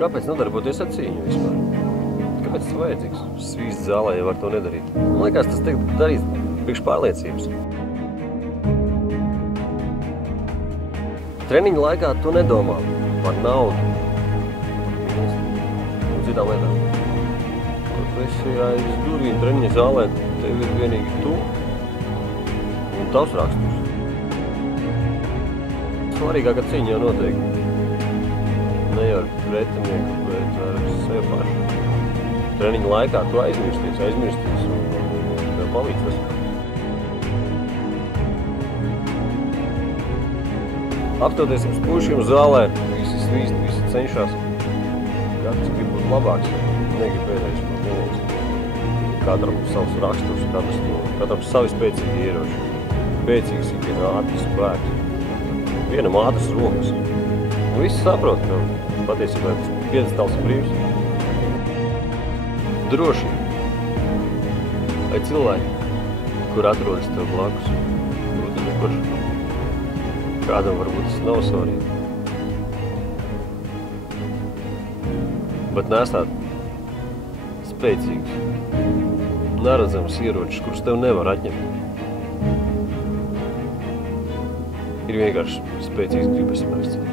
Kāpēc nodarboties ar cīņu vispār? Kāpēc tas vajadzīgs? Svīst zālē, ja var to nedarīt. Man liekas, tas tiek darīts priekš pārliecības. Treniņa laikā tu nedomā par naudu, un citām lietām. Kad tu esi aiz durvīm treniņa zālē, tev ir vienīgi tu un tavs raksturs. Svarīgākā cīņa jau noteikti. Ne jau ar pretinieku, bet ar sevi pašu. Treniņa laikā tu aizmirsties un tev palīdz tas. Apstoties ar puišiem zālē, visi svīst, visi cenšas. Katrs grib būt labāks, negrib pēdējais no vienības. Katram savs raksturs, katram savi spēcīgi ieroči. Spēcīgs ir viena ātras spēks. Vienam ātras rokas. Visi saprot, ka patiesībā tas piedestāls ir brīvs. Droši. Vai cilvēki, kur atrodas tev blakus, būtu nekurš. Kādam varbūt tas nav svarīgi. Bet nesāt spēcīgs, neredzams ieročis, kurus tev nevar atņemt. Ir vienkārši spēcīgs gribas spēks.